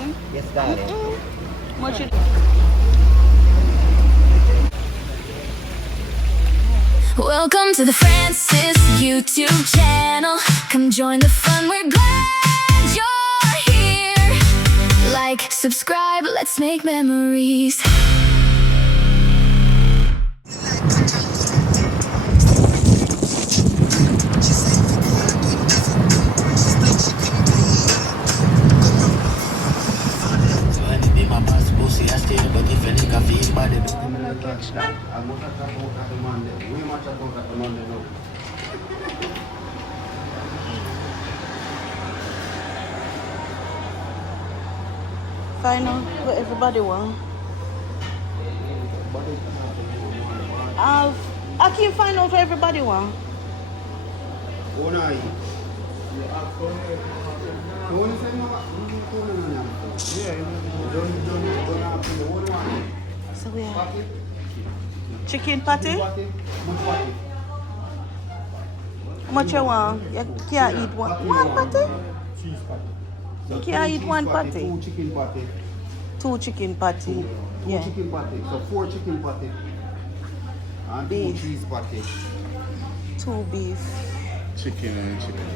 man. Yes, darling. Much it. Welcome to the Francis YouTube channel. Come join the fun, we're glad you're here. Like, subscribe, let's make memories. Find out what everybody want. I can't find out what everybody want. So we have chicken patty. How much you want? You can't eat one patty? You can't eat one patty? Two chicken patty. Two chicken patty. Two chicken patty. So 4 chicken patty. And Beef. 2 cheese patty. 2 beef. Chicken and chicken.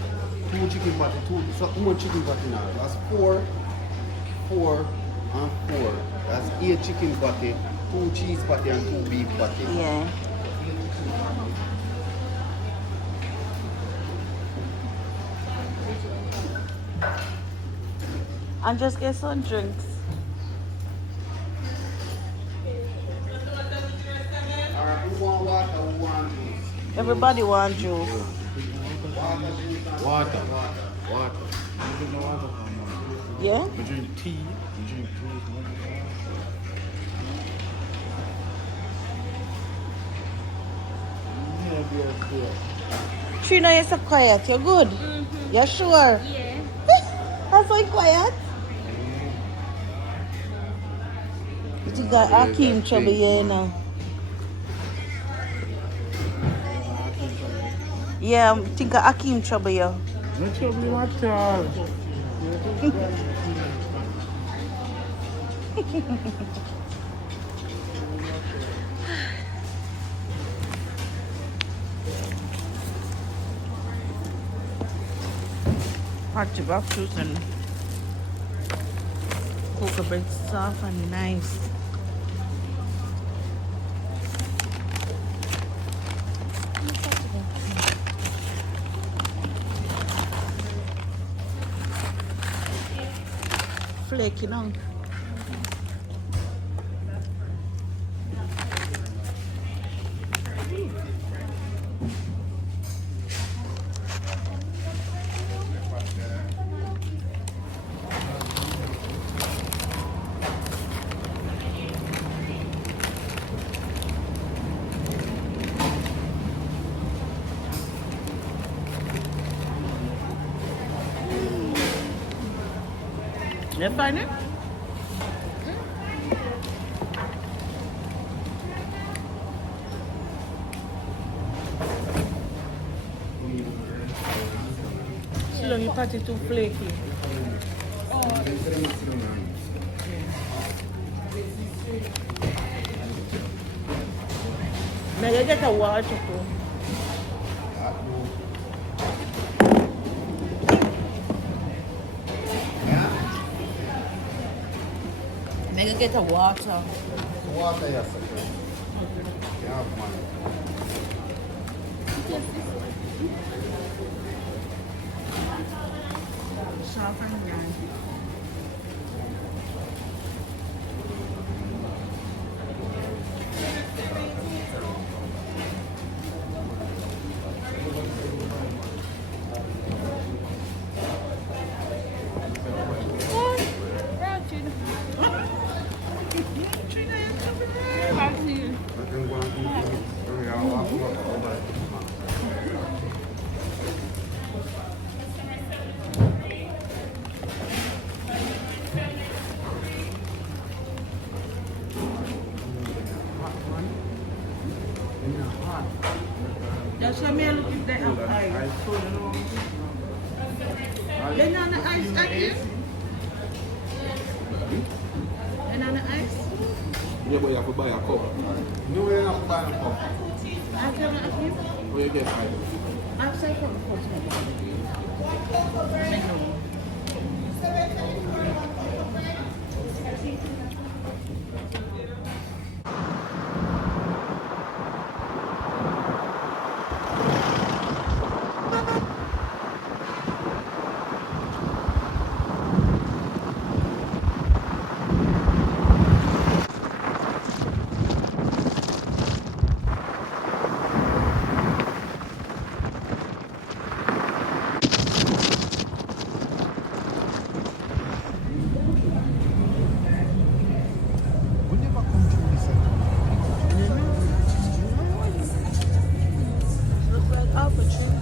2 chicken patty. So how much chicken patty now? That's 4, 4, and 4. That's 8 chicken patty, 2 cheese patty, and 2 beef patty. Yeah. And just get some drinks. Alright, who want water? Who want juice? Everybody want juice. Water. Yeah? We drink tea. We drink juice. Trina, you're so quiet. You're good? You're sure? Yeah. That's so quiet. You got Akeem trouble here now. Yeah, I think Akeem trouble here. No trouble at all. Hot tobacco juice and cocoa bread soft and nice. Flaky now. You find it? She don't eat patty too flaky. May I get a water too? May I get a water? Water, yes, sir. Yeah, man. Soft and nice. That's why me look if they have ice. They not the ice again. Yeah, but you have to buy a cup. No, you have to buy a cup. Where you get it? We never come through this Look like apple tree.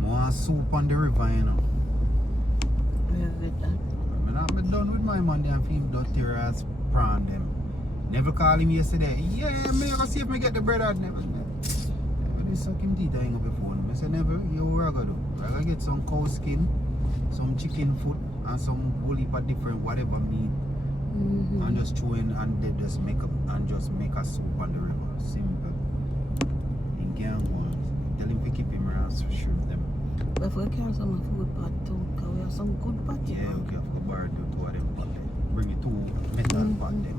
More soup on the river, you know. Where with that? I'm done with my man there and him dirty as prawn them. Never call him yesterday. Yeah, me gonna see if me get the bread out. Never. They suck him teeth hang up the phone. I say never. You what I gotta do? I gotta get some cow skin, some chicken foot, and some whole heap of different whatever meat, and just throw in and they just make a soup on the river. Simple. In Gang tell him to keep him around so shrimp them. But if we carry some food pot too, because we have some good pot. Yeah, okay, I've got borrow two of them pot them. Bring it two metal pot them.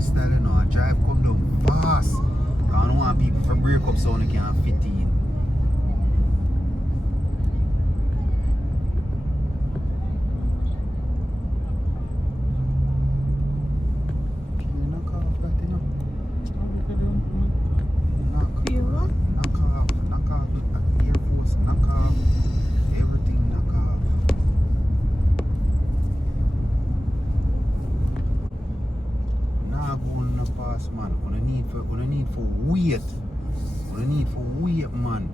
Style, you know, I drive come down fast. I don't want people to break up so they can't fit in. Knock off that, you know. Knock off Air Force, knock off everything, knock off. Going to pass, man. Gonna need for weight. Gonna need for weight, man.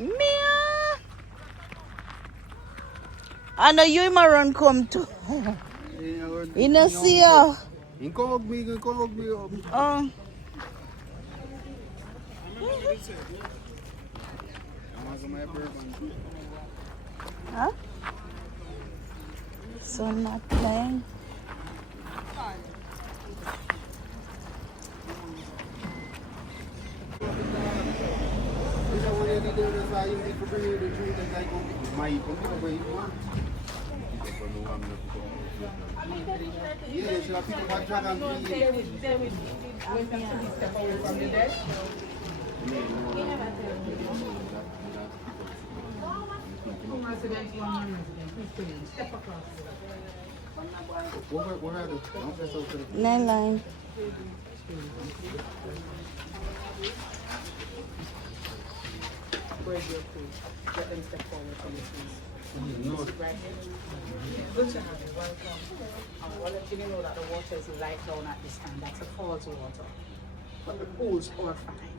Mia! I know you might run come too. You know see ya. You come up me. Huh? So not playing. Nine line. Where's your food? Let them step forward from the please. Right here. Good to have you. Welcome. I'll let you know that the water is light down at this time. That's a falls water. But the pools are fine.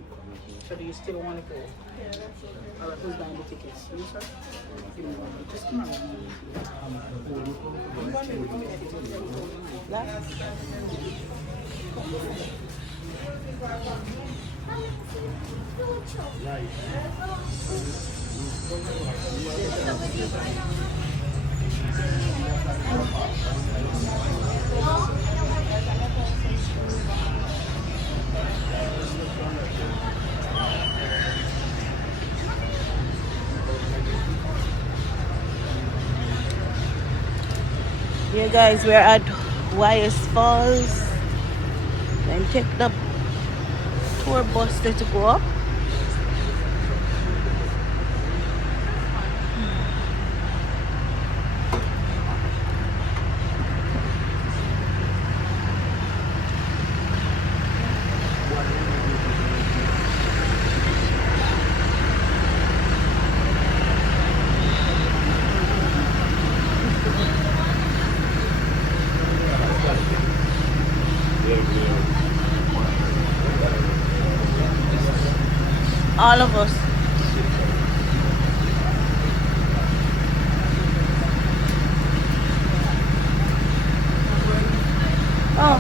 So do you still want to go? Yeah, that's okay. Alright, who's buying the tickets? You, sir? Just come on. Yeah, guys, we're at Waterfalls. And take the tour bus there to go up. All of us. Oh,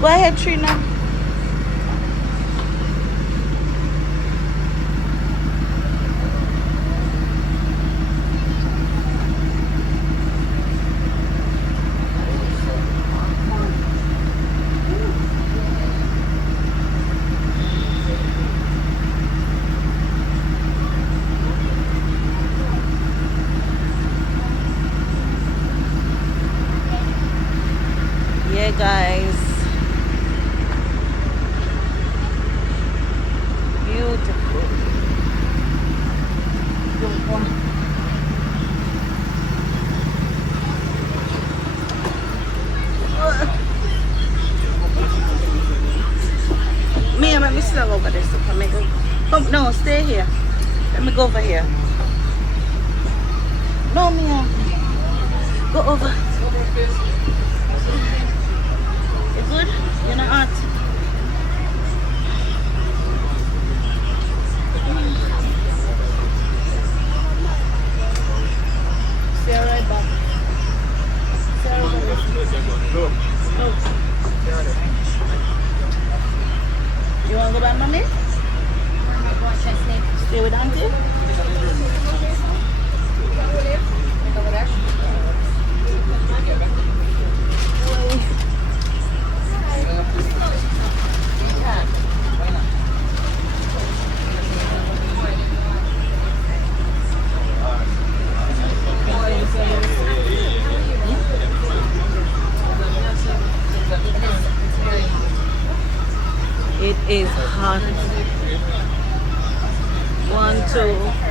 go ahead, Trina. Yeah, guys. Beautiful. Me and my sister over there. So come, go. Come, no, stay here. Let me go over here. No, Mia. Go over. You good? You're not hot? Stay right back. Stay right back. You want to go back, mommy? Stay with auntie? It is hot. 1, 2.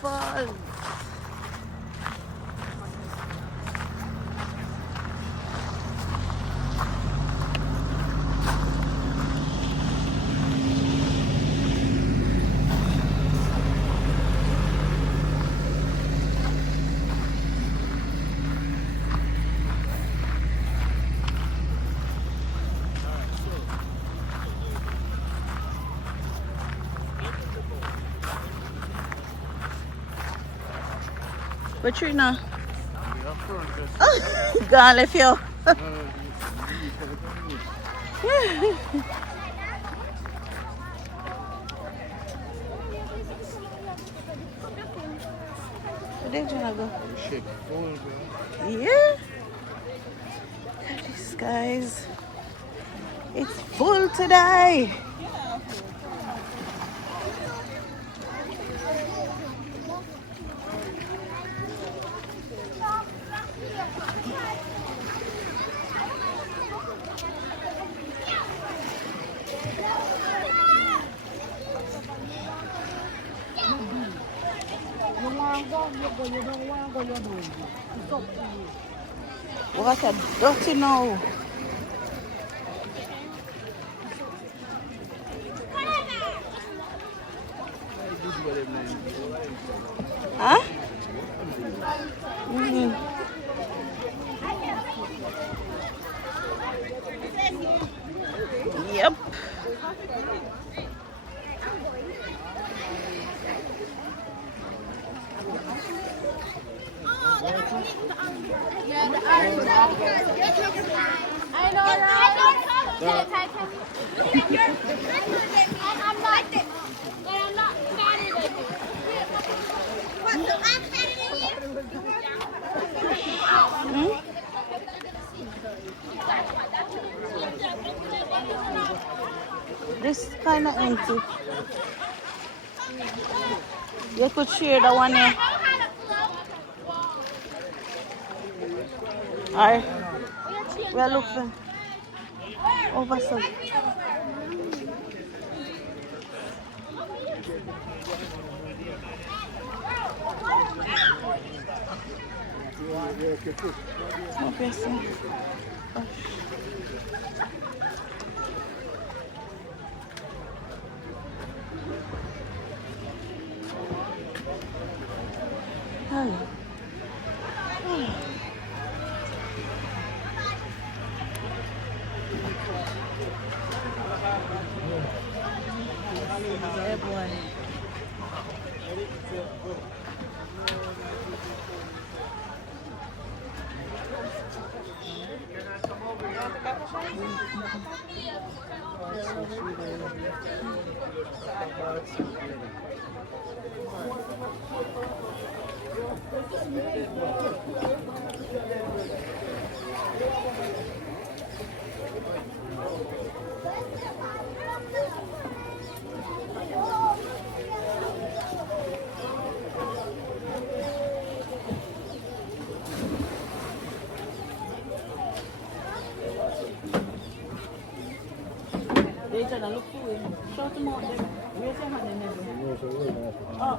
Falls. Katrina. Gone left you. Where they trying to go? Yeah. Look at these guys. It's full today. What a dirty now. Huh? Mm-hmm. Yep. I know, right? I'm not fatter than you. What, so I'm fatter than you? This kind of empty. You could share the one here. Alright. We're looking over some. Okay, so. Oh. Yeah, boy. They trying to look for him. Shout him out there. Where's your hand in there? Oh.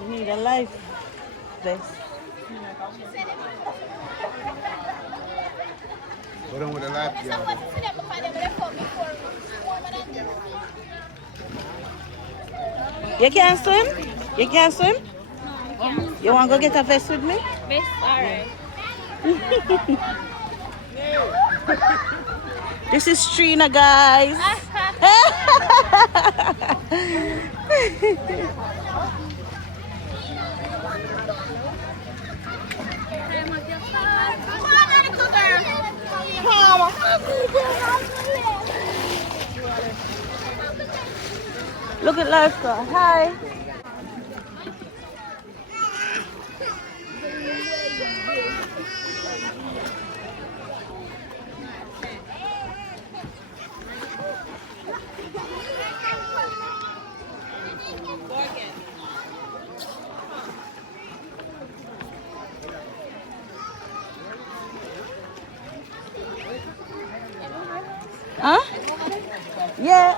You need a life vest. Go down with the life jacket. You can't swim? You can't swim? You want to go get a vest with me? Vest, alright. This is Trina, guys. Look at lifeguard. Hi.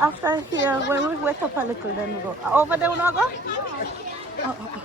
after here, when we wake up a little, then we go. Over there, we not go? Oh.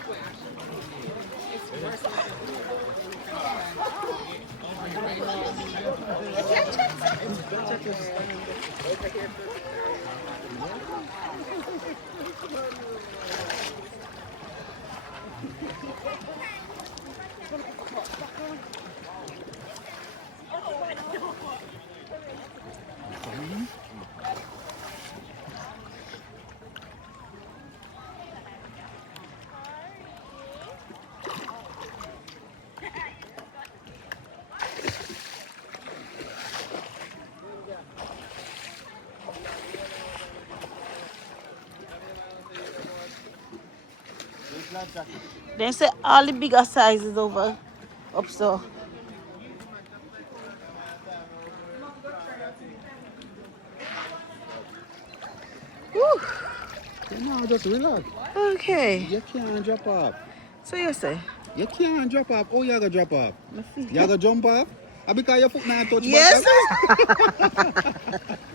They say all the bigger sizes over up so. Whew. No, just relax. Okay. You can't drop off. So you say? You can't drop off. Oh, you gotta drop off. You gotta jump off? Because your foot not touch Yes.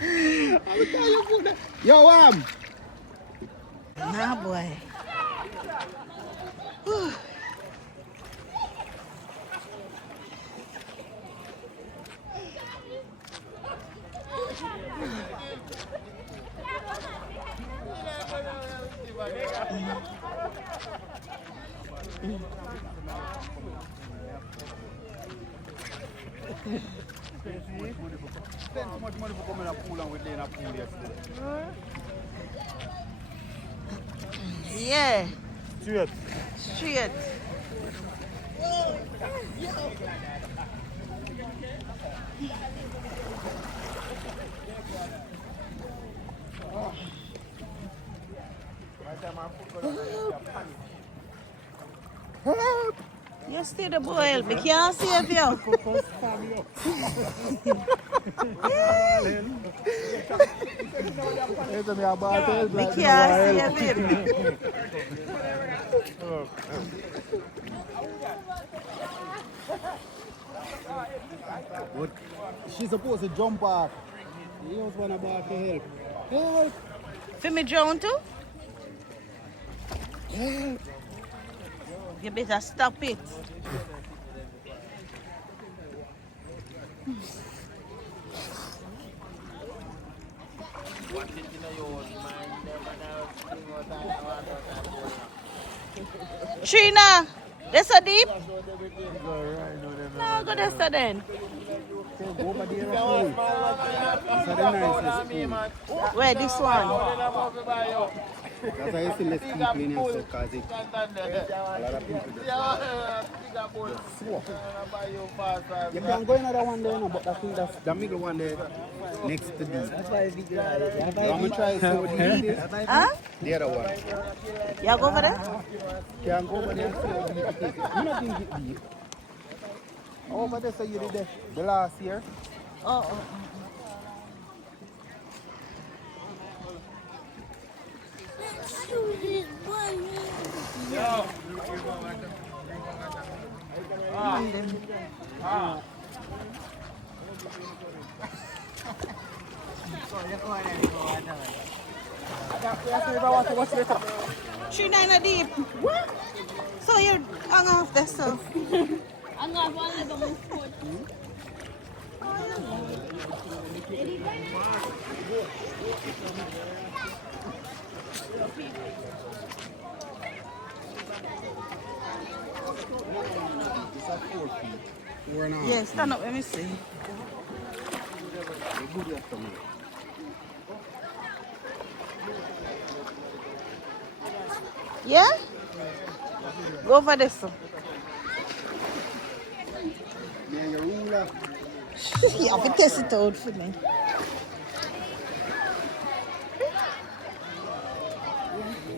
Because your foot not... Yo, Nah, boy. Whew. Spend too much money for coming and pool and we laying a pool yesterday. Yeah. Straight. Straight. Help! You see the boy, we can't save you. We can't save him. But she's supposed to jump off. He was one about to help. Help! For me drown too? Help! You better stop it. Trina, that's so deep? No, go there so then. Go over there and pool. That's the nicest pool. Where, this one? That's why you see less people in here, because a lot of people just swap. You can go another one there, no, but I think that's the middle one there next to this. That's why it's you want me to try so deep? Huh? The other one. You go over there? You can go over there and see how deep it is. You not think it deep. Over there, so you did the last year. Oh. Trina in a deep. What? So you're hung off there, so. Ang nga po ang nagawang sport. It's at 4 feet. 4.5. Yeah, stand up, let me see. You're good after me. Yeah? Go over this. Yeah, your ruler. You have to test it out for me.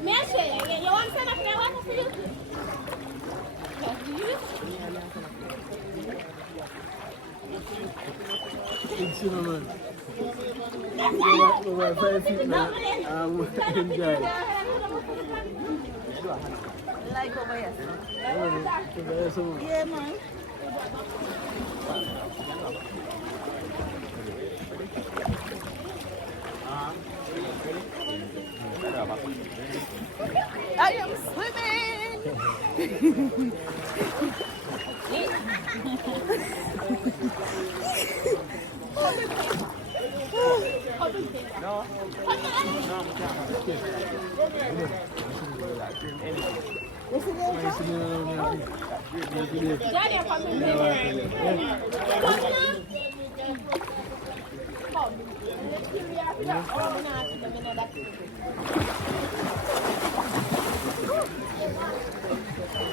May I say, you want some of that water for you? It's cinnamon. We're 5 feet now. Enjoy. Like over here. So, Yeah, man. I am swimming.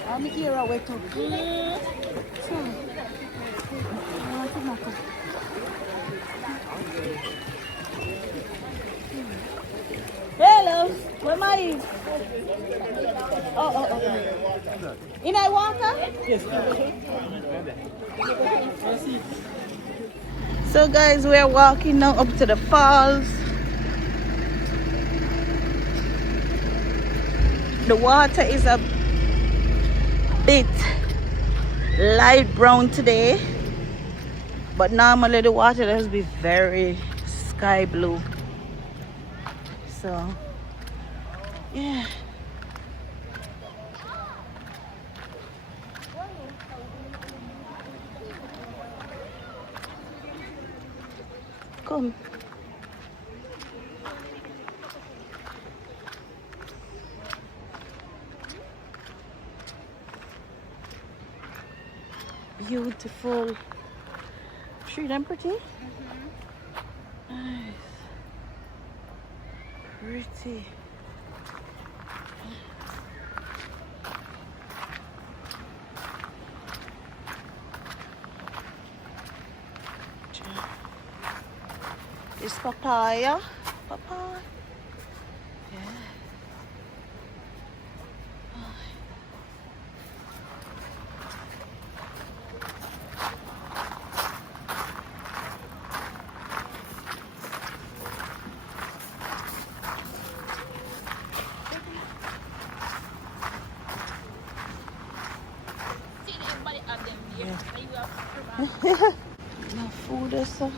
I'm here away too. Hello, where am I? Oh. In I water? So guys, we're walking now up to the falls. The water is a bit light brown today, but normally the water does be very sky blue. So yeah. Come. Beautiful. Sure, them pretty? Nice. Pretty. This papaya. Papaya. Yeah. No food or so.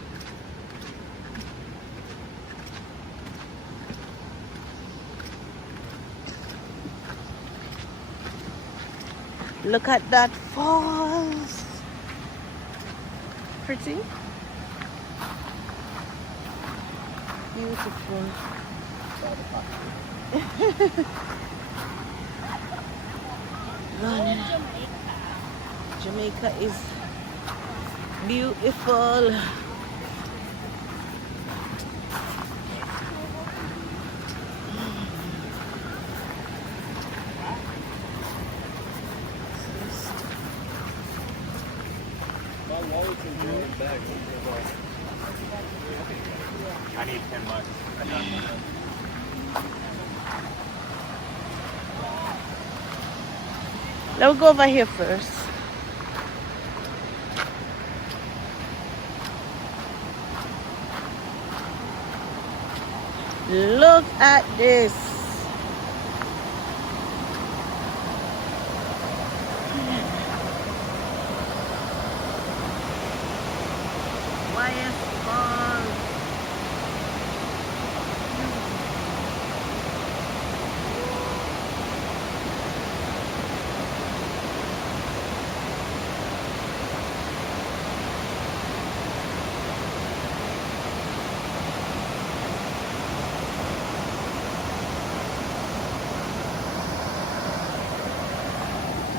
Look at that falls. Pretty. Beautiful. Jamaica is beautiful. I need 10 bucks. Let's go over here first. Look at this. Waterfalls.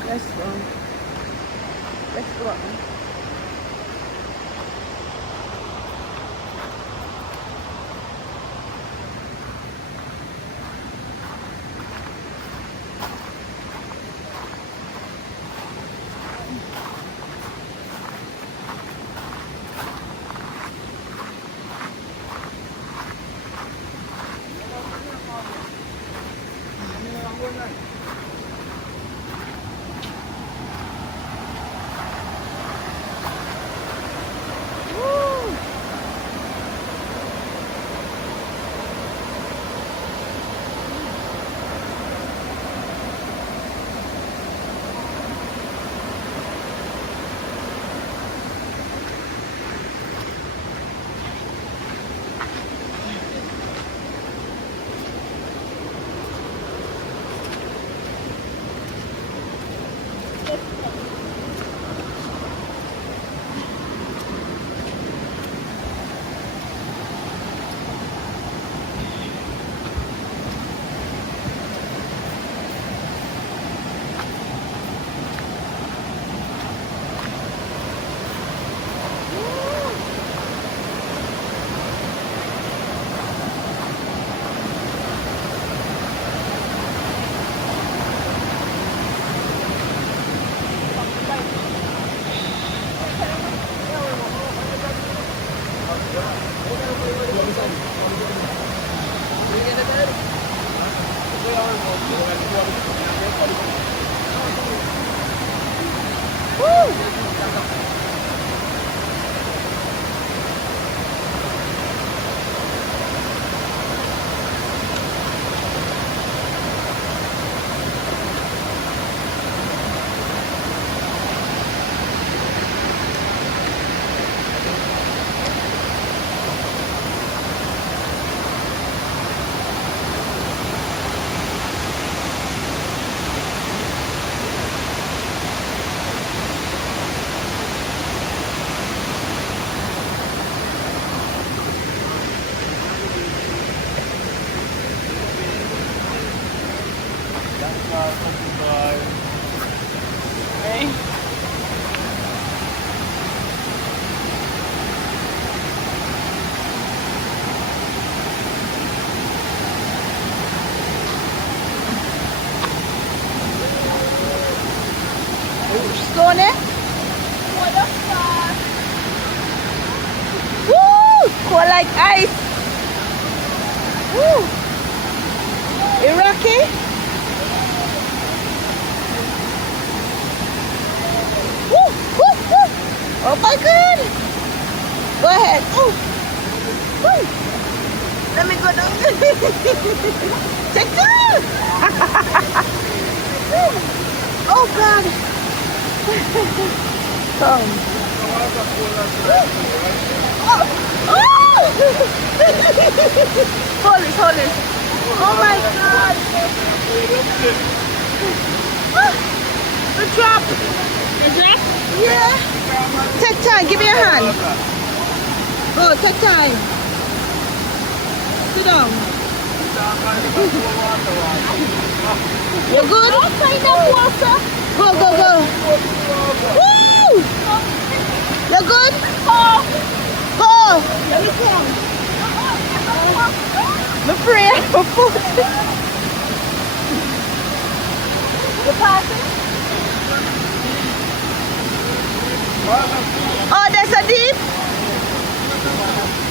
Let's go. Let's go. Going in? Woo! Cold like ice. Woo! Iraqi? Woo! Woo! Woo! Oh my God! Go ahead. Oh! Woo! Let me go down. Take two! Oh God! Come. Oh! Oh! Hold it, hold it. Oh my God! Oh, the drop. The drop? Yeah. Take time. Give me a hand. Oh, take time. Sit down. You good? I'll find the water. Go, go, go. Woo! You good? Go. Go. Let me come. I'm afraid for food. You passing? Oh, there's a deep?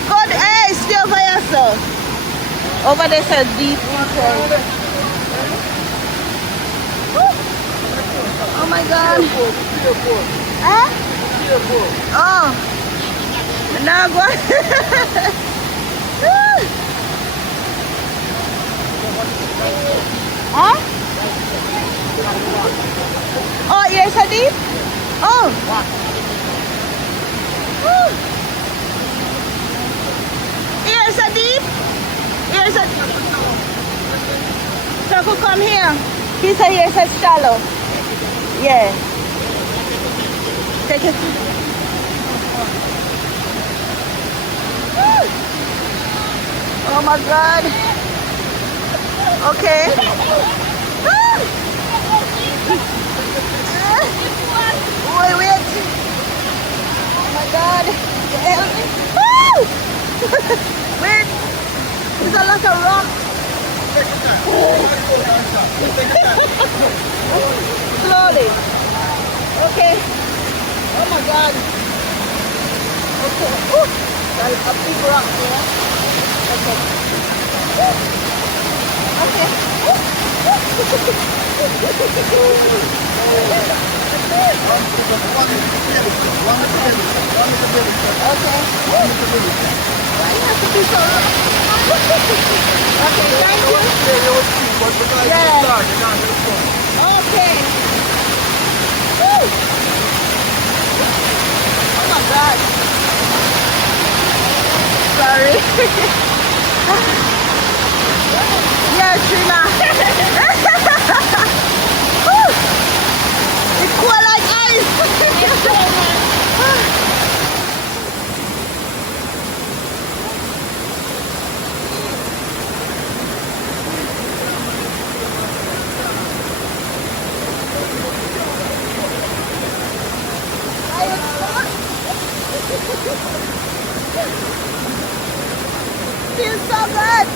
Go, hey, stay over yourself. Over there's a deep. Oh my God. Huh? Oh. Now go. Huh? Oh, here's a deep? Oh. Here's a deep. Here's a Circle, come here. He said here's a shallow. Yeah. Take it. Oh my God. Okay. Wait, wait. Oh my God. Wait. There's a lot of rock. Slowly. Okay. Oh my God. Okay. A big rock there. Okay. Okay. Why you have to be so rough? Okay, thank you. Yeah. Okay. Woo. Oh my God. Sorry. Yeah, Trina. It's cool like ice. Feels so good.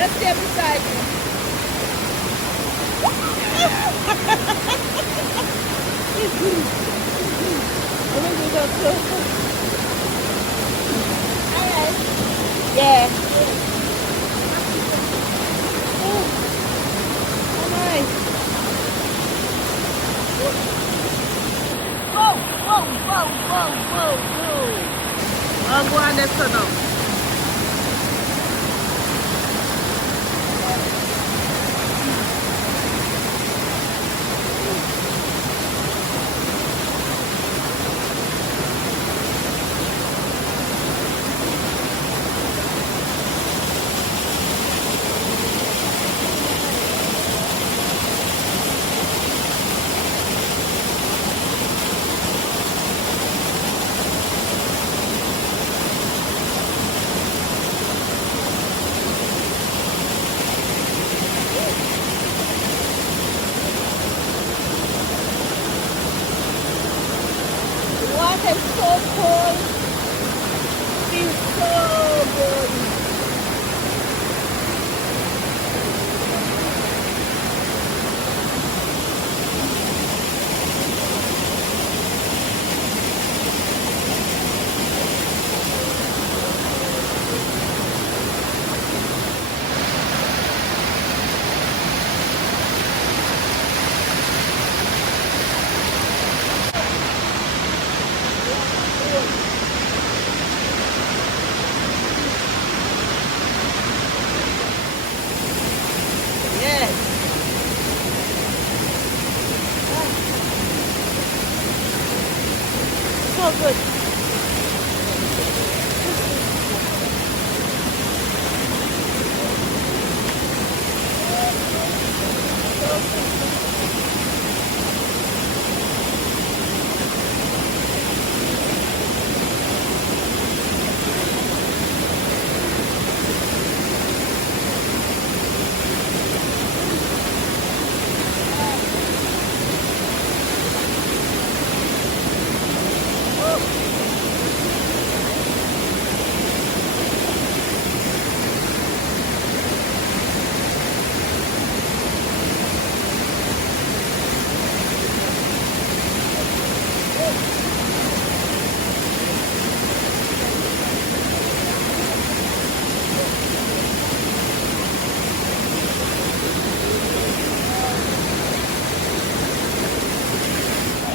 Just stay beside me. Alright. Yeah. Oh, nice. Whoa, whoa, whoa, whoa, whoa, whoa. I'll go on this one now. The water is so cold. Feels so good. Yes. So good.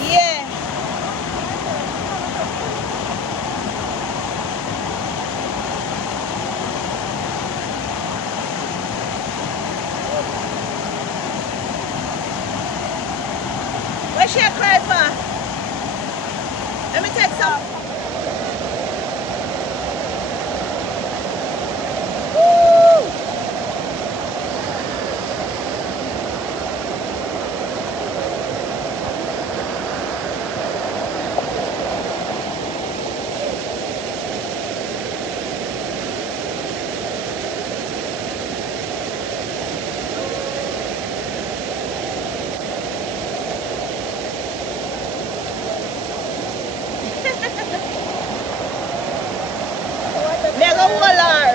Yeah. What's she cry for? Let me take some. Woo! Mega Waller.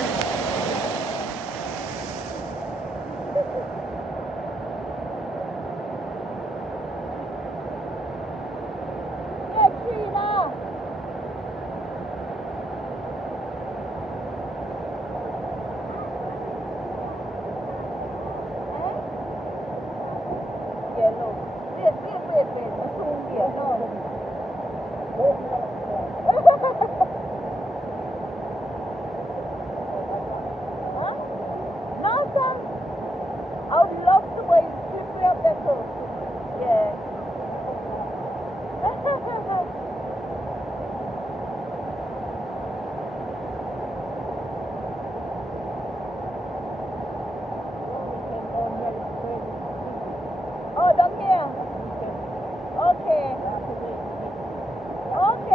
I would love to wait quickly up there too. Yeah. Oh, down here. Okay. Okay.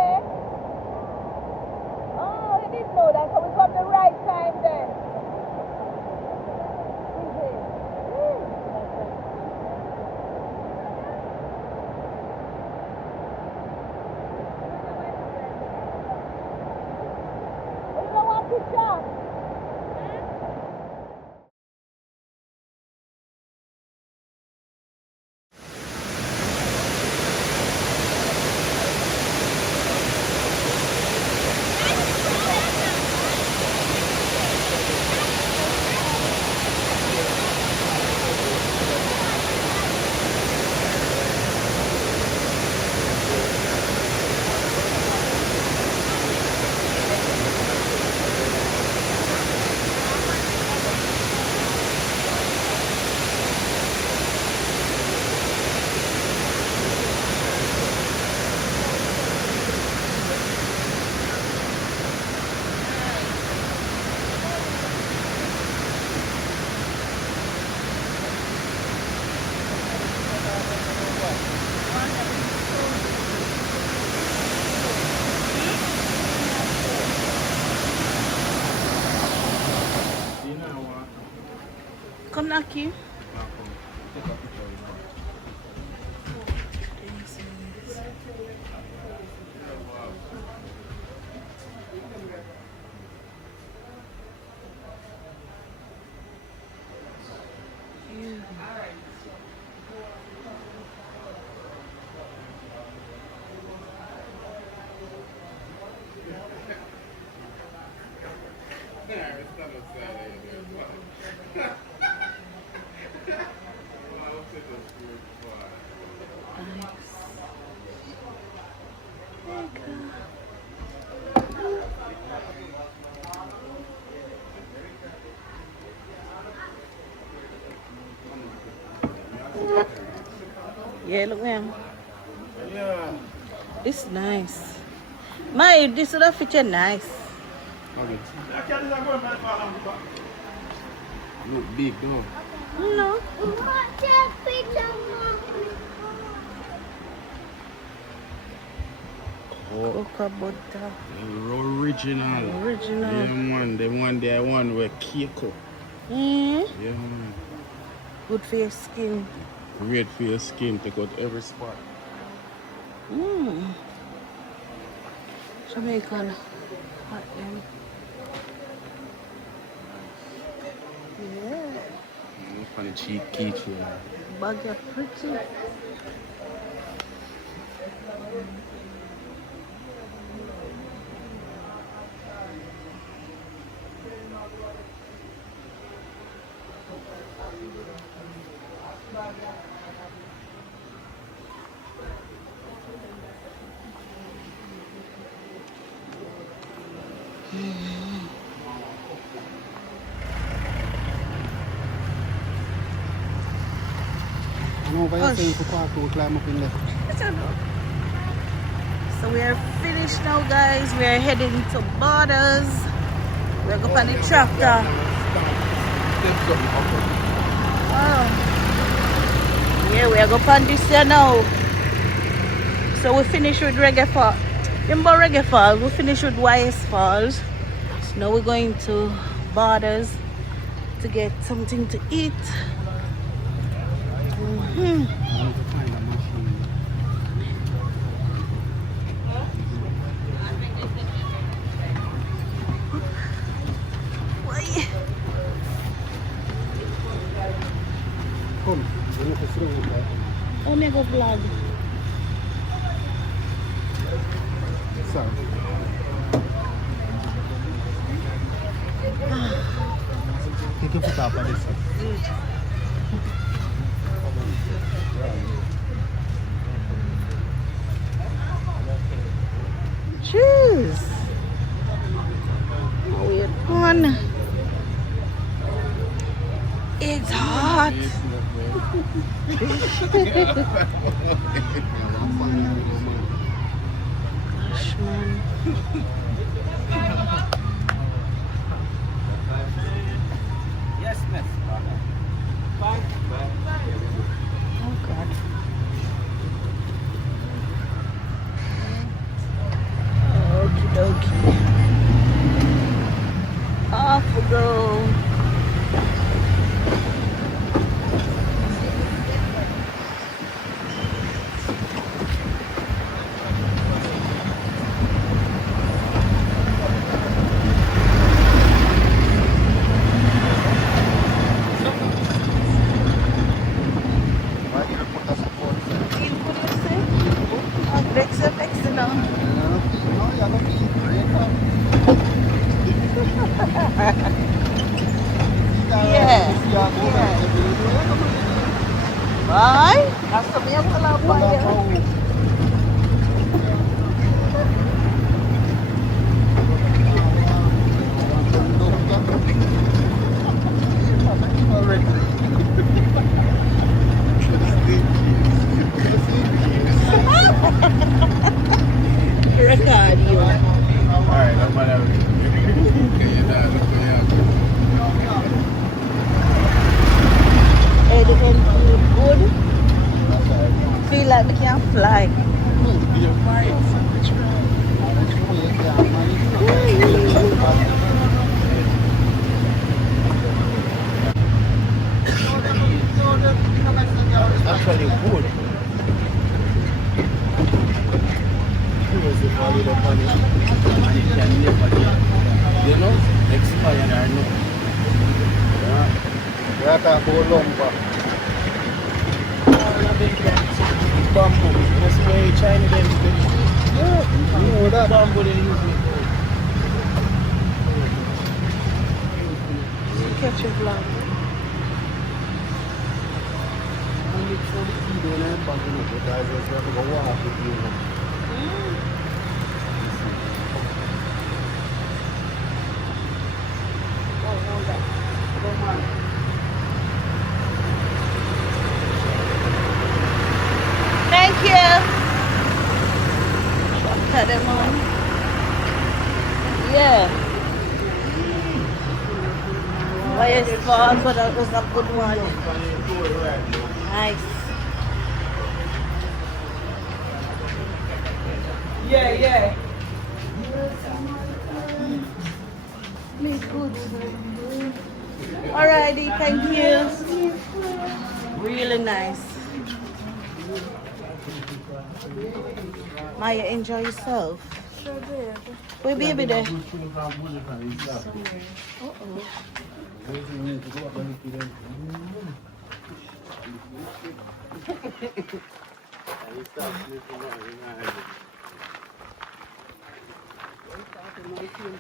Naki. Yeah, look man. Yeah. It's nice. My, this would have feature nice. Look big though. No. Cocoa butter. Original. Original. Yeah, man. The one there, one with Keiko. Mm. Yeah, man. Good for your skin. Great for your skin. Take out every spot. Mm. Jamaican. Hot them. Yeah. Funny cheap keychain. Bag are pretty. No, but Oh, you're saying to park to climb up in there. So we are finished now, guys. We are heading to Borders. We're going on the tractor. Oh. Yeah, we are going on this here now. So we finished with Reggae Falls. Remember Reggae Falls? We finished with YS Falls. So now we're going to Borders to get something to eat. Omega vlog. Sorry. Take your foot off of this side. Cheers. We're done. It's hot. Gosh, man. Yes, miss. Bye. Oh, God. Okie dokie. Off we go. Ay, nasa niya pala pa yan. Record you. Alright, I'm gonna Everything good. Feel like we can fly. actually good. Here's the value of money. And it can never get, you know, expired or no. Yeah. We are talking about lumber. Bamboo. That's why China them. Yeah, you know that. Bamboo they use it. Catch a vlog. Only for the kid when I'm back in it, but I just have to go walk with you. Thank you. Cut them on. Yeah. Waterfalls, but that was a good one. Nice. Yeah, yeah. Me good. Alrighty, thank you. Really nice. Maya, enjoy yourself. Sure did. Where baby there?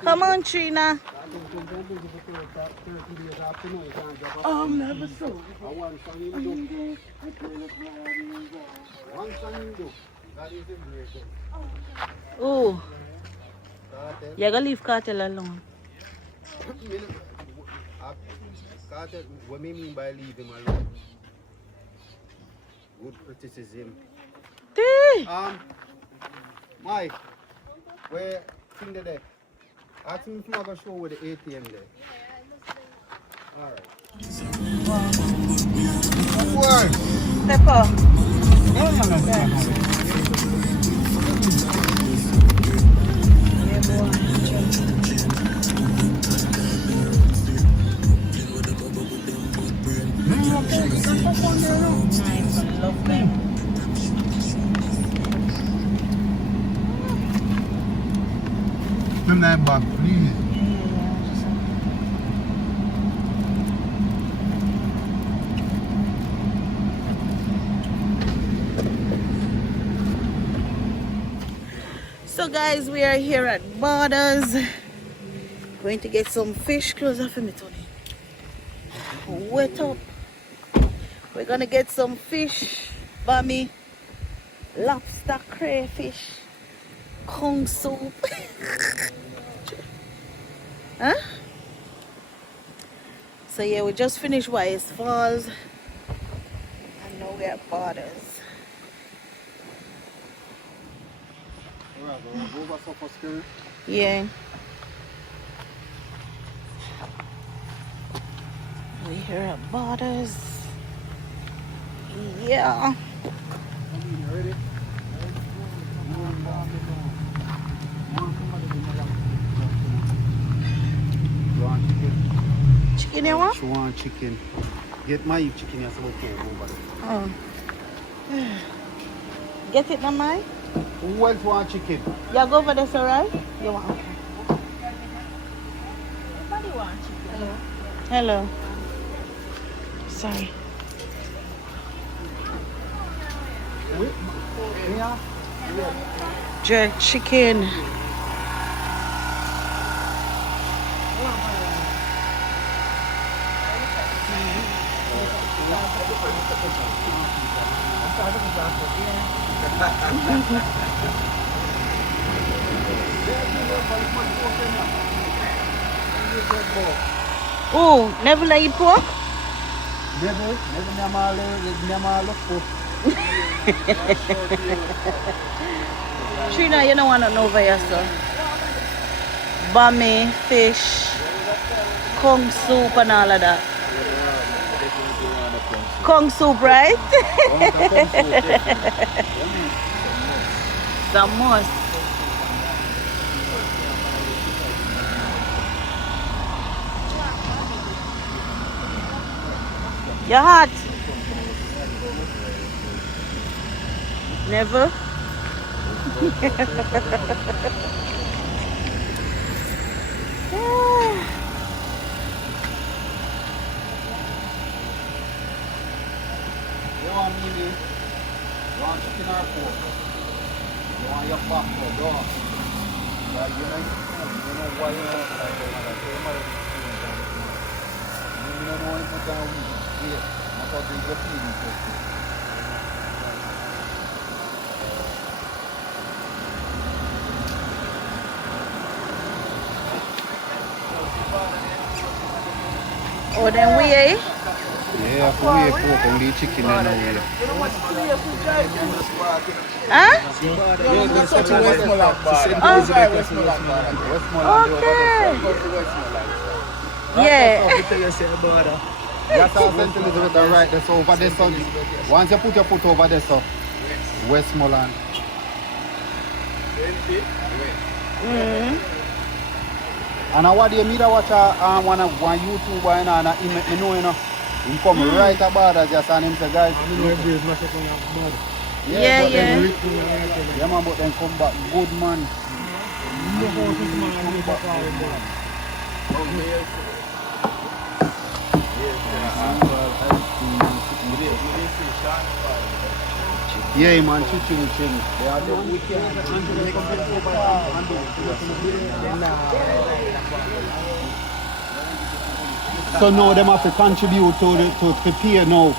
Come on, Trina. Never so. Oh, you're gonna leave Cartel alone. Carter, what do you mean by leave him alone? Good criticism. Mike, where thing there? Ask him if I'm gonna show with the ATM there. Alright. What? Pepper. Nice, love them. Come that back, please. So guys, we are here at Borders. Going to get some fish. Close up for me, Tony. Wet up. We're gonna get some fish, bami, lobster, crayfish, kung soup. Huh? So yeah, we just finished Waterfalls and now we're at Borders. Yeah. We're here at Borders. Yeah. Chicken you want? She want chicken. Get my chicken here so we can over there. Oh. Get it, Namai? Who else want chicken? You go over there, sir, right? You want? Okay. Everybody wants chicken. Hello. Sorry. Jerk chicken. Oh, never let you pork? Never look for. Trina, you don't want to know over here, sir. Bami, fish, kung soup and all of that. Kung soup, right? Some must. You're hot. Never? You want me? You want chicken or pork? You want your back or dog? Yeah, you know why you know like you don't know what down here. I thought they were feeding first. Oh, then we eh? Yeah, for we pork only chicken and no Huh? Yeah. That's how St. Elizabeth are right there, so over there, so once you put your foot over there, so Westmoreland. And I want you meet watch one YouTuber and he know, you know, he come right about us just and him say, guys, Yeah. Yeah man, but then come back, good man. Yeah man, chicken. They are the so now them have to contribute to prepare now.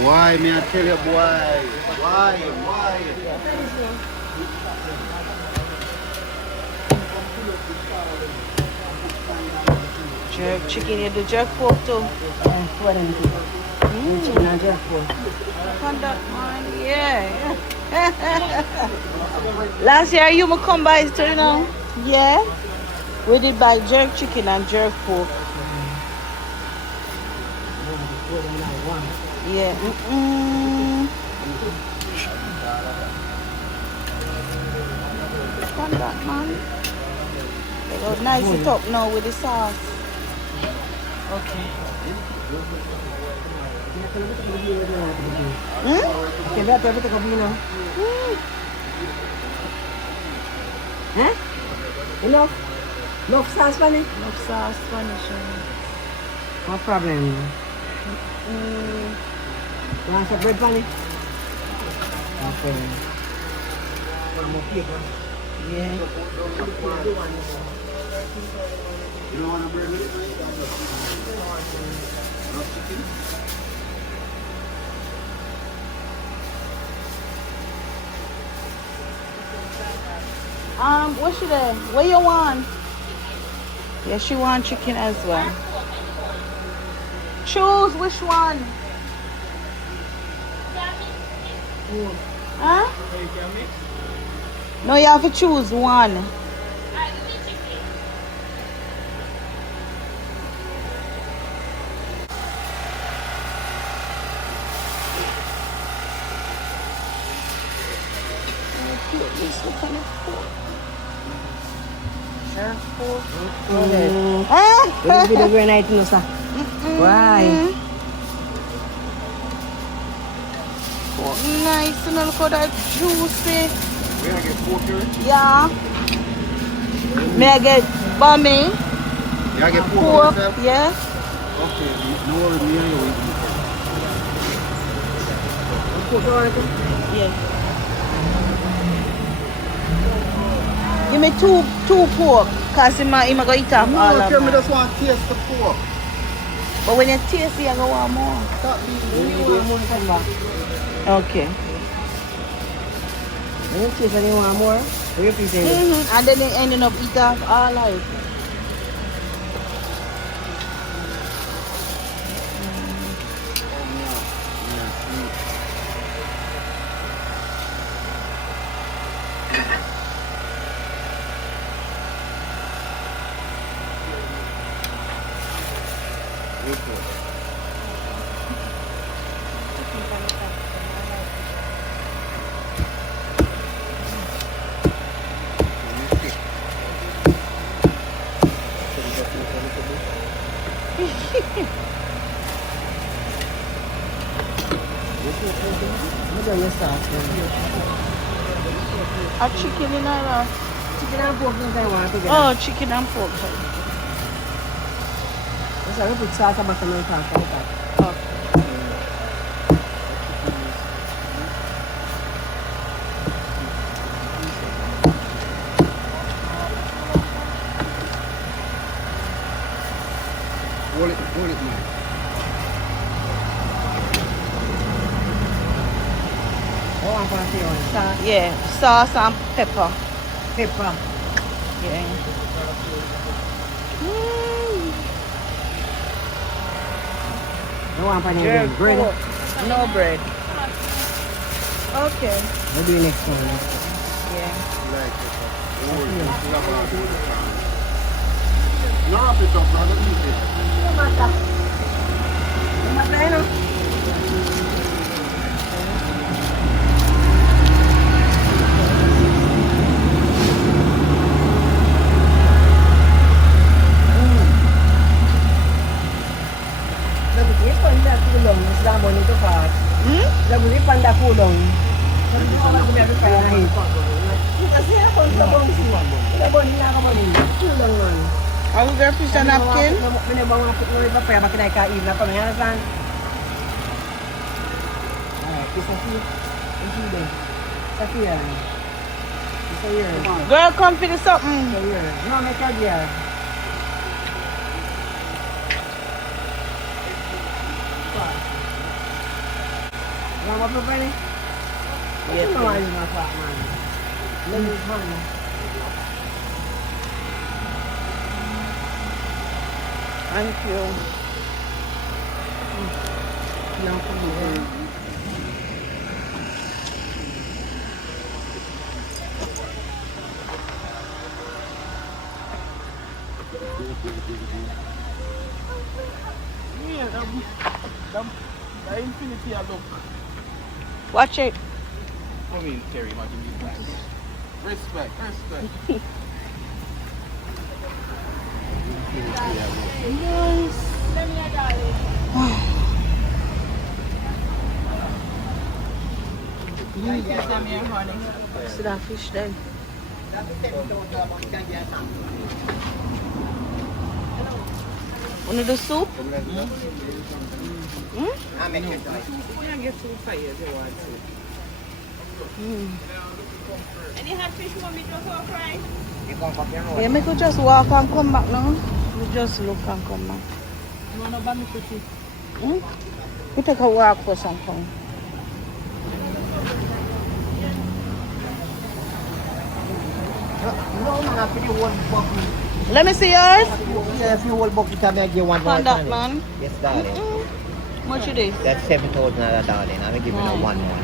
Why, me I tell you, why? Jerk chicken, you do jerk pork too. Chicken and jerk pork. Yeah. Last year you come by too, you know? Yeah. We did buy jerk chicken and jerk pork. Yeah. Conduct, man. It was nice it up now with the sauce. Okay. Enough sauce for it? Enough sauce, Spanish. No problem. Want some bread for it? Okay. Want more paper? Yeah. You don't want to bread with it? What should I? What you want? Yeah, she want chicken as well. Choose which one. Huh? No, you have to choose one. Let's be the very night, no, sir. Why? Nice, and look at that juicy. Where I get pork here? Yeah. May I get bummy? Yeah, I get Pork, pork. yeah. Okay, no worry, me and you eat. Yeah. Give me two pork, cause I'm going to eat up all of No, me them. just want to taste the pork. But when you taste it, you go want more. Stop being Okay. When you taste and you want more, what you say? And then you ending up eat off all of it. A chicken in there. Chicken and pork in Taiwan together. Oh, chicken and pork. So we put sauce and butter on top. Oh. Hold it, man. Oh, I'm going to see on sauce. Yeah, sauce and pepper. Pepper. Yeah. No one for Yeah, any bread. cool. No bread. Okay. We'll do next one. Yeah. Like it. No, wrap it up, man. Let me eat it. No matter. No matter, you know. Lagu ni panda kulong, isda mo nito pa. Lagu ni panda kulong. Lagu ni panda kulong. Kasi ako sa bongsi. Lagu ni ako mo ni. Kulong man. Are we going to fish a napkin? Binibang ako ng iba pa bakit ay kain na pa mga san. Ay, isa si. Isa din. Sa siya. Isa yun. Girl, come finish something. Isa yun. No, may kagya. Yang apa pa ni? Yes, Ano naman yung mga man? Lemon man. Thank you. Yang pun. The infinity I look. Watch it. I mean, Terry, imagine you put this. Respect. See that fish then? Want the soup? Any hot fish you want me to go fry? Yeah, me could just walk and come back now. We just look and come back. You want to buy me cookie? We take a walk for some fun. No, mga pili one bucket. Let me see yours. Yeah, if you hold bucket, I may give one Find more that time. man. Yes, darling. Much it is? That's 7,000, darling. I'm giving you one more.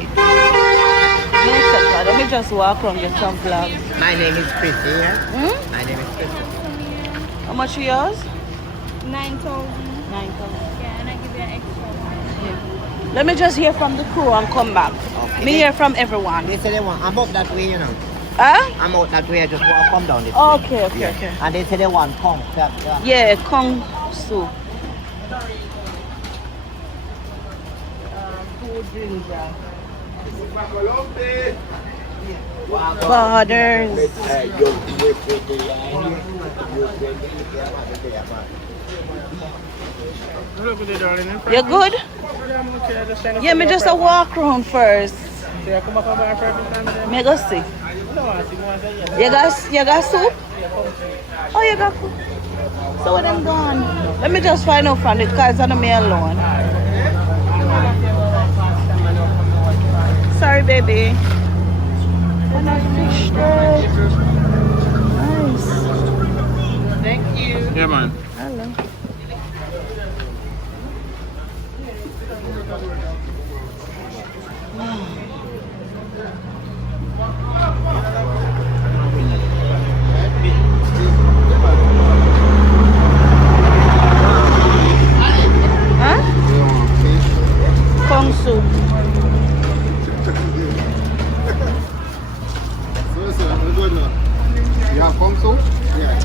Let me just walk around get some vlogs. My name is Chrissy, yeah? My name is Chrissy. How much is yours? 9,000. 9,000. Yeah, and I give you an extra one. Let me just hear from the crew and come back. Okay. Me hear from everyone. They say they want, I'm out that way, you know. Huh? I'm out that way, I just want to come down this way. Okay, okay, Yeah. okay. And they say they want kong. Yeah. Yeah, Kong soup. Food ginger. Borders. Look at it, darling. You good? Yeah, me just a walk around first. Me go see. You got soup? Oh, you got food. So what them gone? Let me just find out from the guys on me alone. Sorry, baby. And I fish there. Nice. Thank you. Yeah, man. Hello. Huh? Kong soup. You have kong soup? Yeah.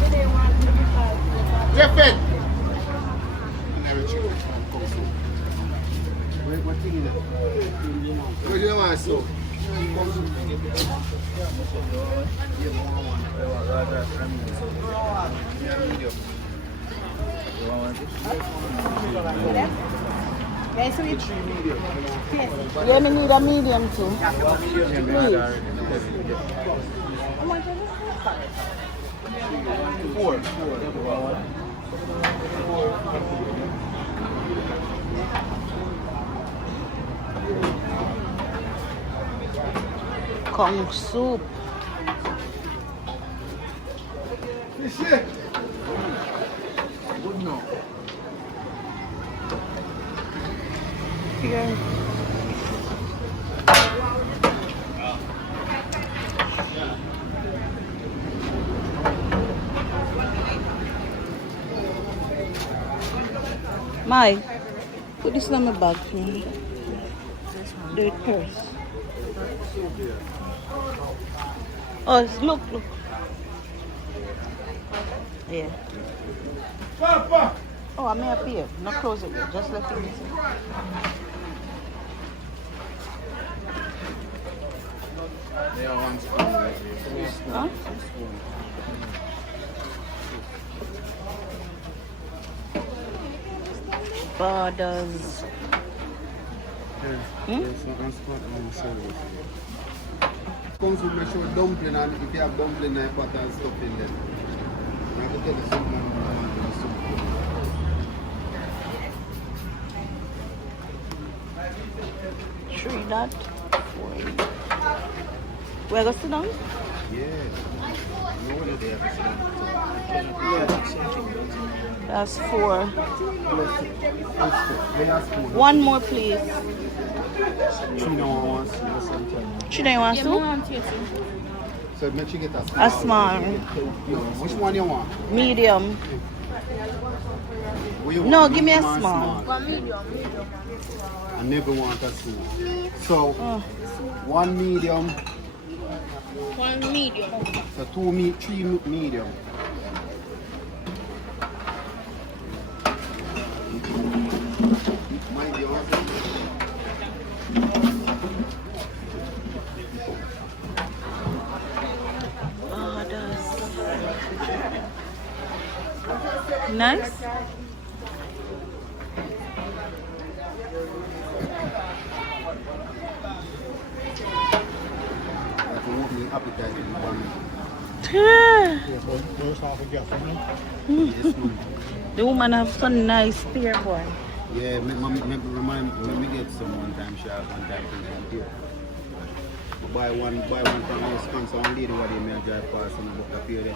Jeff it! Kong soup. What thing there. What do you want so? Yes, we you only need a medium too. Please. How much is it? 4. Kong soup. Good now. Here. Mai, put this in my bag for me. Do it first. Oh, look. Yeah. Papa! Oh, I'm up here. Not close it yet. Just let him see. They are one spoon. Huh? Borders. There's one spot on the service. Comes with my sure dumpling, and if you have dumpling, I put and stuff in there. I have to get the soup and the soup. Three that. Where go sit down? Yeah. No one is there to sit down. That's 4. They ask for One more, please. 3 no one wants to do something. Should I want soup? So make sure you get A small. Which one you want? Medium. What you No, want? give me a Medium or small. I never want a soup. So, Oh. one medium, One medium. so 3 medium. Mind you, Borders. Nice. like you want me appetite in one. Yes, ma'am. The woman have some nice spear boy. Yeah, me get some one time sharp, one time from here. Buy one from my sponsor, one lady what they may drive past and I book a pair there.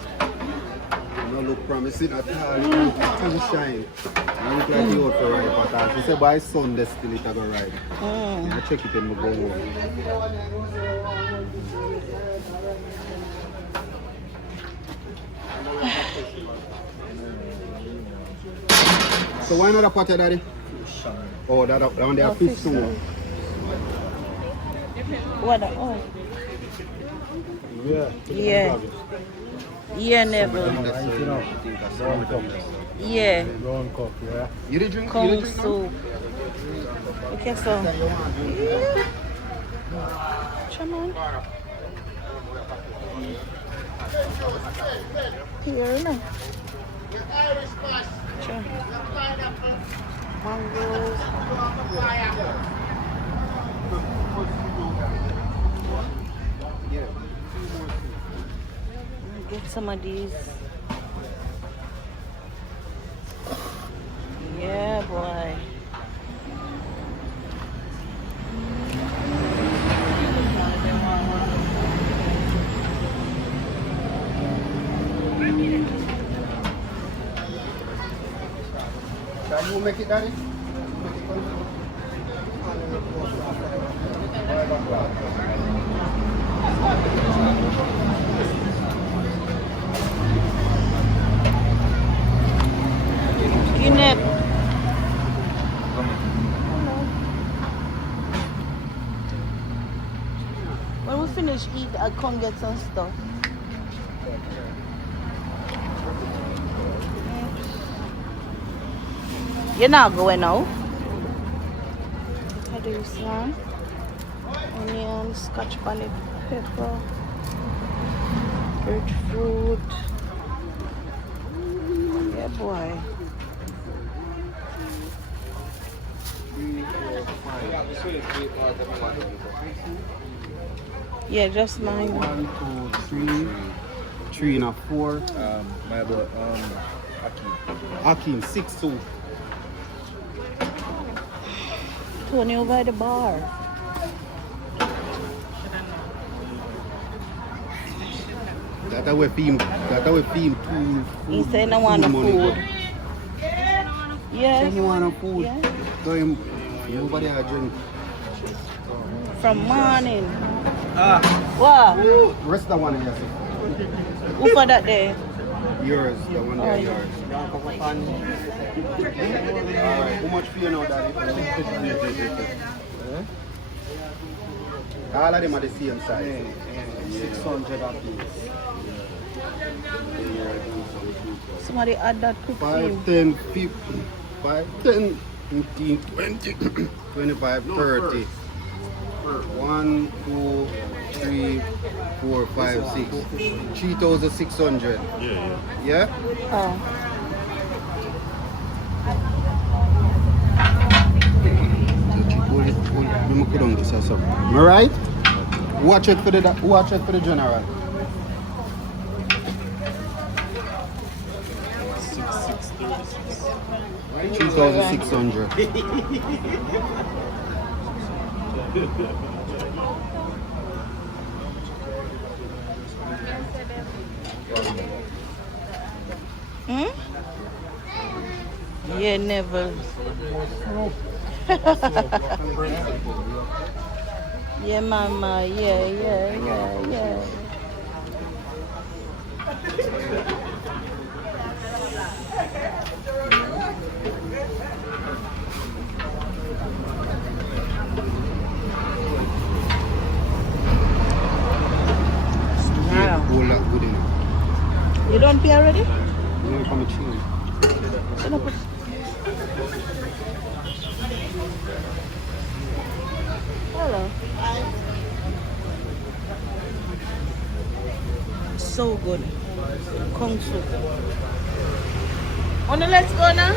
You don't look promising at all, you look sunshine. You look like you out for ride at all. She said by Sunday still it a go ride. I check it and we go home. So why not a pot, daddy? Oh, that one there fish too. What? Oh. Yeah. Yeah. Yeah, never. Yeah. Brown cup, yeah. You did drink? Kong You did drink now? soup. Okay, so. Come on. Here, no. Sure. Mangoes. Get some of these. Yeah, boy. Can you make it, daddy? Guinea. When we finish eat, I'll come get some stuff. You're not going out. this one. Onion, scotch bonnet pepper, grapefruit. Yeah, boy. Yeah, just mine. 1, 2, 3 and a 4. My boy, Akin 6 2. Tony over the bar. That way theme 2. He said no want no food. Yes. You want no food? Yeah. So nobody had drink. From morning. What? Rest that one yes. Who for that day? Yours, the one there, Oh, yours. Alright, how much for you now, Daddy? All of them are the same size. 600 a piece. Somebody add that quick 5, cream. 10, 15, 5, 10, 15, 20, 25, 30. 1, 2, 3, 4, 5, 6. 3,600. Yeah? Oh. Let me put on this or something. Alright? Watch it for the general. 3,600. Hmm? Yeah, never. Yeah, mama. Yeah. Wow. All that good enough. You don't pay already? You know, come and chill. So no put. Hello. So good. Kung soup. Oh, no, let's go now.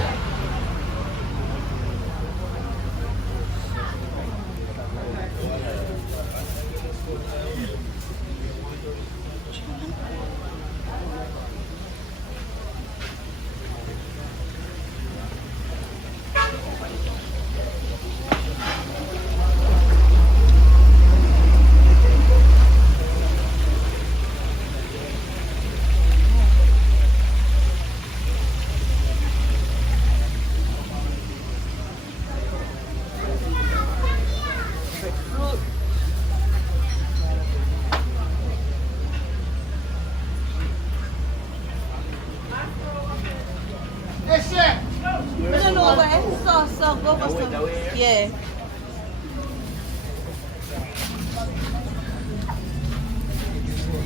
I don't know where. So go for some. Yeah.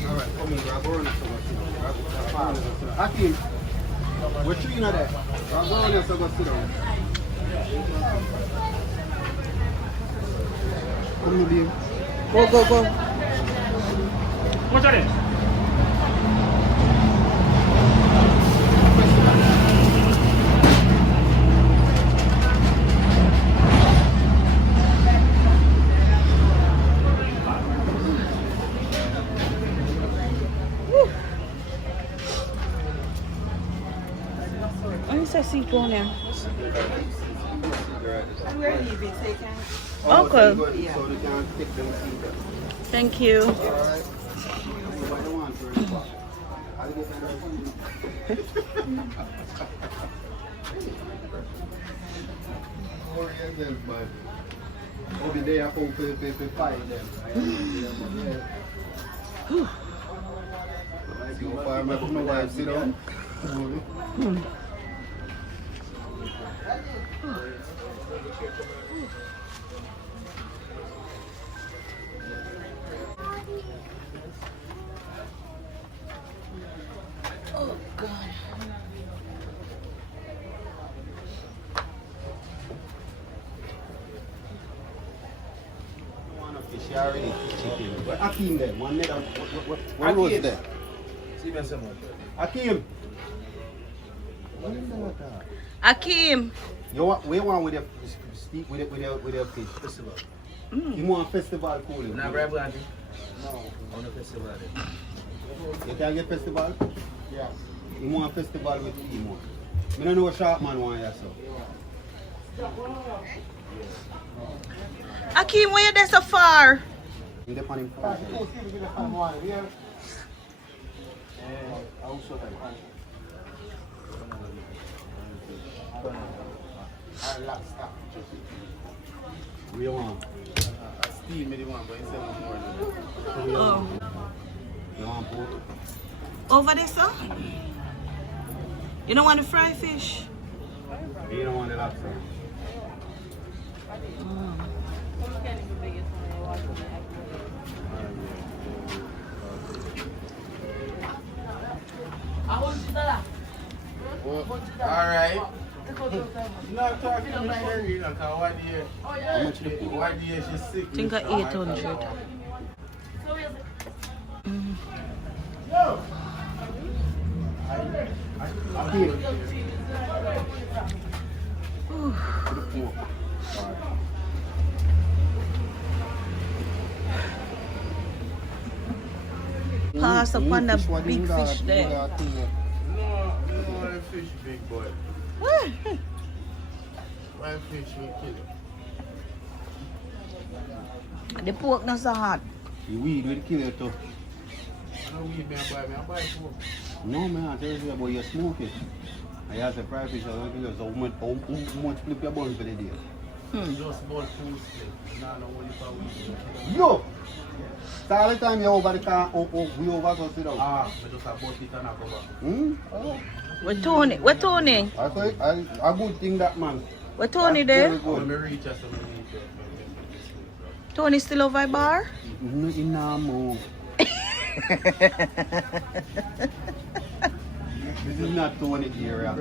Alright, come in, grab one. Akim, we're three in there. Grab one and so go sit down. Come in, babe. Go. What's that? Let me say seat one now. Where are you been taken? Okay. So they can take them seat. Thank you. Alright. What do you want for it? I'll get that. Or again, but over there, I hope they fight them. So far, I'm not my wife sit down. Oh God. She already chicken. But Akeem there, one there, what was there? See me some more. Akeem. Akeem. You want, we want with the steak with the fish. Festival. You want festival cool? Not grab Andy? No. On the festival. You can get festival? Yeah. You want festival with him one. I don't know what sharp man want here so. Akeem, where you there so far? You depend him for we want. Steve made one, but instead of more. Oh. You want pork? Over there, sir? You don't want the fried fish? You don't want the lobster. Alright. No, talking to Sherry, you know, because How much the pork? one day she's sick. I think 800. Pass up on the big fish there. No, the fish big boy. One fish we kill. The pork not so hot. The weed will kill you too. I don't weed me, I buy food. No man, I tell you about you smoke it. I ask the fried fish, I don't kill you. So how much flip your bun for the day? Just about food still. Nah, no only for weed. Yo! So all the time you over the car, we over so sit down. Ah, I just about it and I go back. Oh. Where Tony? Where Tony? I say, a good thing that man. Where Tony That's there? very good. When we reach us, we need to. Tony still over at bar? No, in a move. This is not Tony area.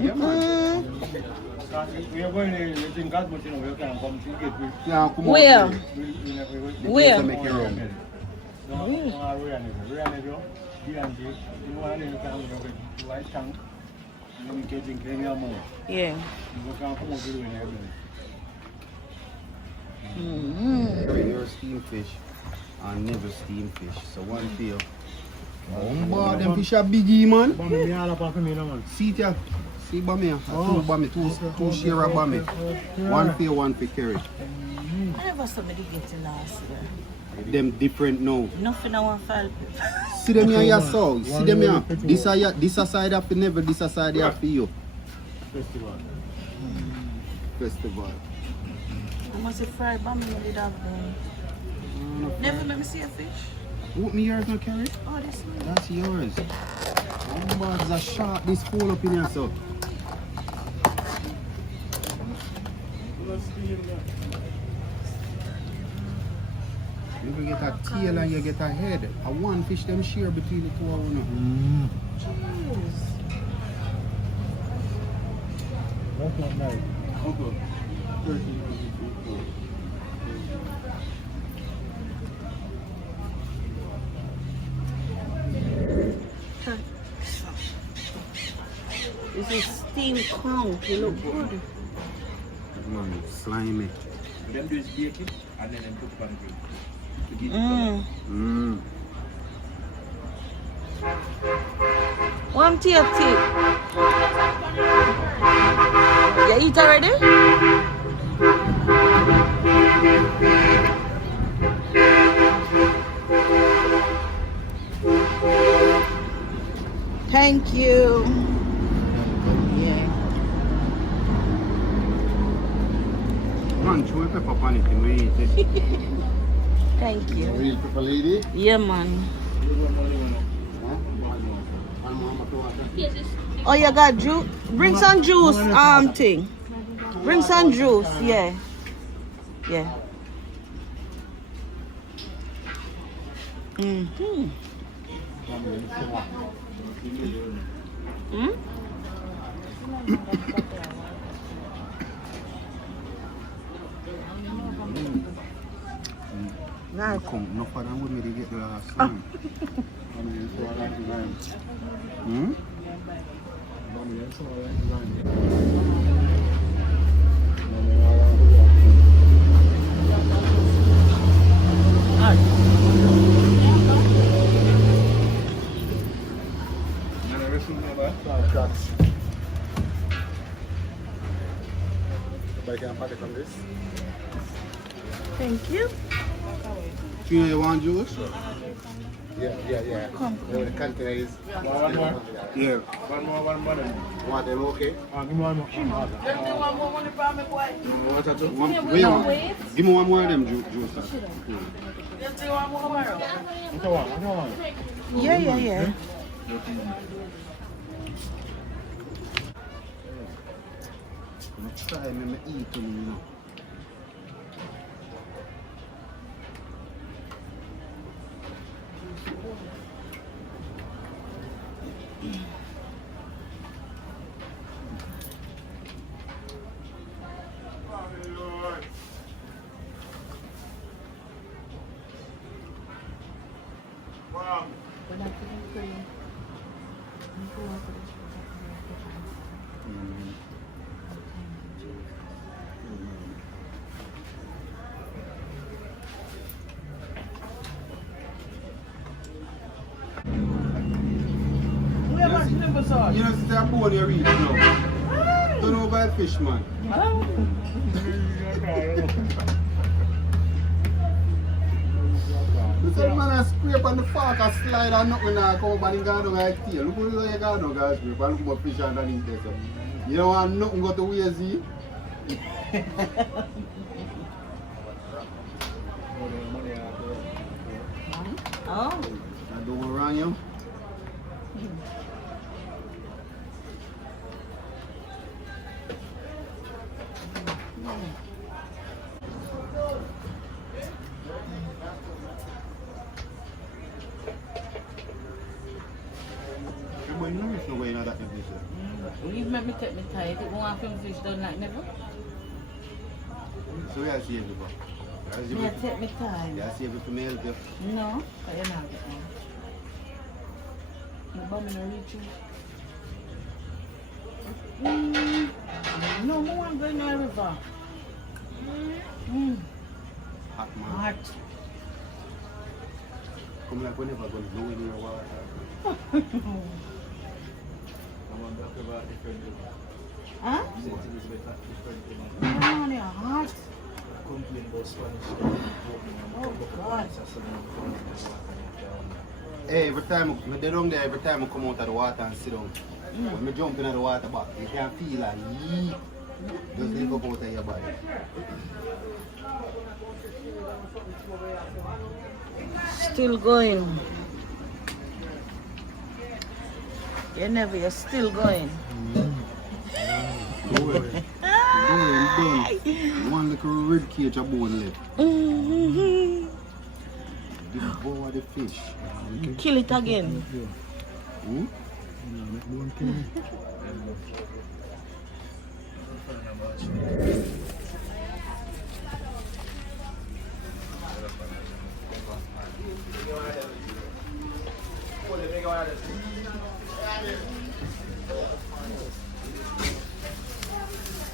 Yeah, man. We are going to drink as much, you know, we can come to get with. Yeah, come Where? out. Where? To make your room. Yeah. You're steam fish and never steam fish. So one feel. Oh, boy, them fish are biggie, man. See it, see bami, two bami, two share of bami. One for one for carry. I never somebody getting last year. Them different now. Nothing I want to See them here yourself. See them here. This a side of the never, this a side here for you. Festival. I must have fried bomb you did have them. Never let me see a fish. What me yours not carry? Oh, this one. That's yours. Oh, man, there's a shark this fall up in here, so. You can get a tail and you get a head. A one fish them share between the two of them. That's not nice. Okay. This is steamed conch. You look good. Man, slimy. Them do is bake it and then put it on grill. One tea. You eat already? Thank you. Yeah. Man, chew a pepper on it and we eat it. Thank you. Real pepper lady? Yeah, man. Oh, you got juice? Bring some juice, thing. Bring some juice, yeah. Yeah. Mm-hmm. Right. Come, no further with me to get the last time. Hmm? Thank you. You want juice? Yeah. Come. The container is. One more. Yeah. One more. Want them okay? Give me one more. Wait, give me one more of them juice. Yeah. Try me eat to me. You know, see that bone you reach now. Don't know about fish, man. You see, man, I scrape on the fork, I slide and nothing now come up and go down like tail. Look what you got now, guys. Scrape and look for fish underneath there. So. You don't want nothing go to waste, see? Oh. I don't want around you. You make me take me tired. You want to fish done like never? So we are seeing you, bro. Yeah, take me time. You are seeing you to me help you. No, but you're not. The bum in the reach you. No, no one going to the river. Hot man. Hot. Come like we never going to go in your water. Huh? No, they're hot. Oh, God. Hey, every time I dey down there, every time I come out of the water and sit down, when I jump into the water back, you can feel like yeet. Just leave up out of your body. Still going. You're still going. Done. One little red cage of bone left. Devour the fish. Kill it again. Hmm?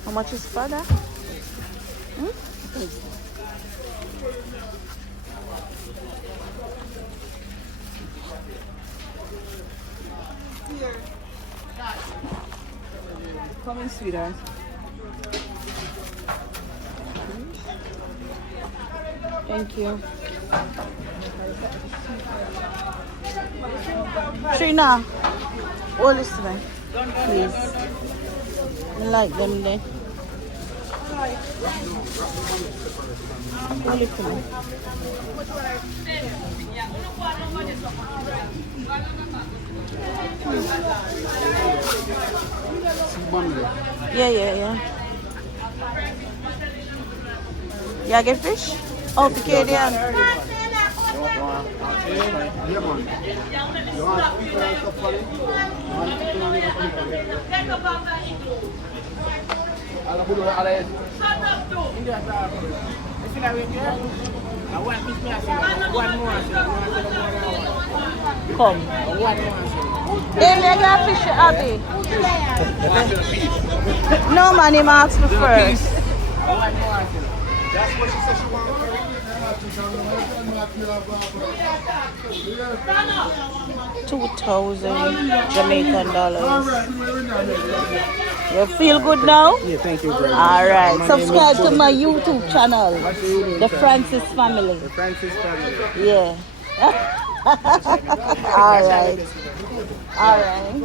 How much is for that? Come in, sweetheart. Thank you. Trina, hold this to me, please. I like them there. Hold it to me. Yeah. Yeah, get fish? Oh, the Canadian. Yeah, man. You want stuff for it? Come. Hey, me got fish, Abby. No man, him asked me first. That's what she said she wanted. 2,000 Jamaican dollars. You feel good now? Yeah, thank you very much. Alright, subscribe to my YouTube channel, The Francis Family. The Francis family. Yeah. Alright. Alright.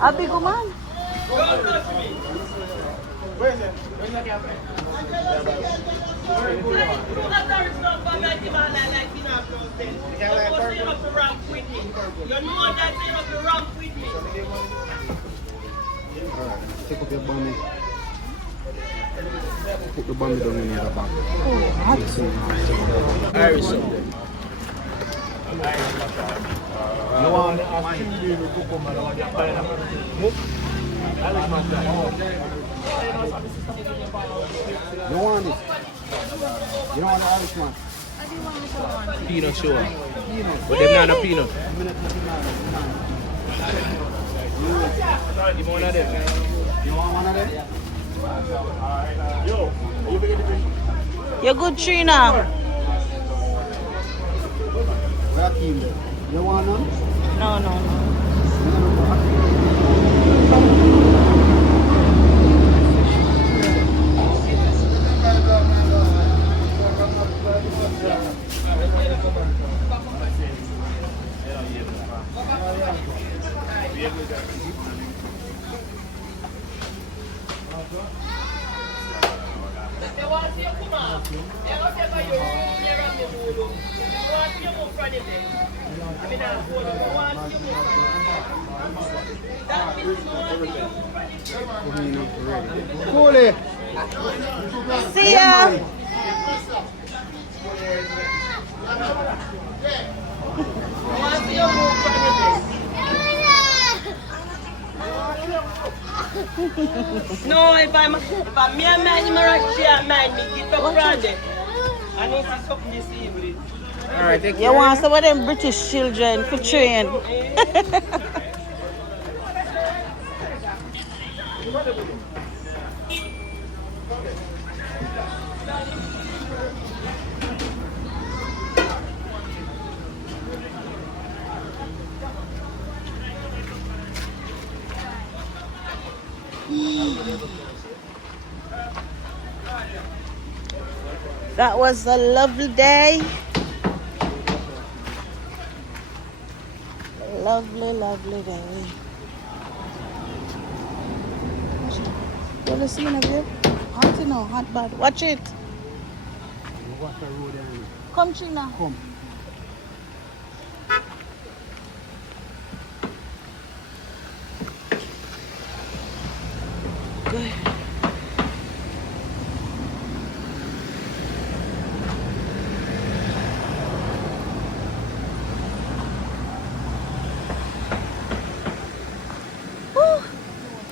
A big man. Alright, take up your bummy. Put the bummy down in the back. Irish up there. You want the string to come and want the pineapple. You want it? You don't want the Irish man? Peanut sure. But them not a peanut. Give me one of them. You want one of them? Yo, you get the fish? You're good, Trina. Where are you? You want them? No, no, no. Cool. See ya. No, if I'm me and man, you and man, me get up around it. I need to something this evening. Alright, take You want some of them British children to train? That was a lovely day. Lovely, lovely day. You want to see of it? Hot, you know, hot bad. Watch it. Come, Trina. Come. Good.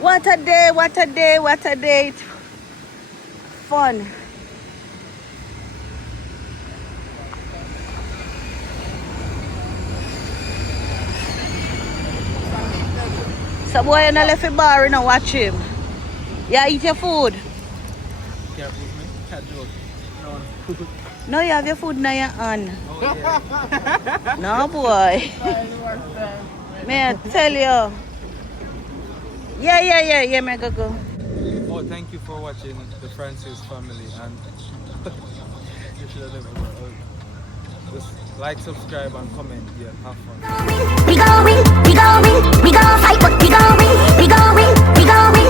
What a day, what a day, what a day. Fun. So boy, you not left the bar, you know, watch him. Yeah, eat your food. Can't put me. Can't joke. No, you have your food in your hand. No, boy. May I tell you? Yeah, may I go. Oh, thank you for watching the Francis family, and you should have never gone. Just like, subscribe, and comment. Yeah, have fun. We go win, we go win, we go fight, but we go win, we go win, we go win.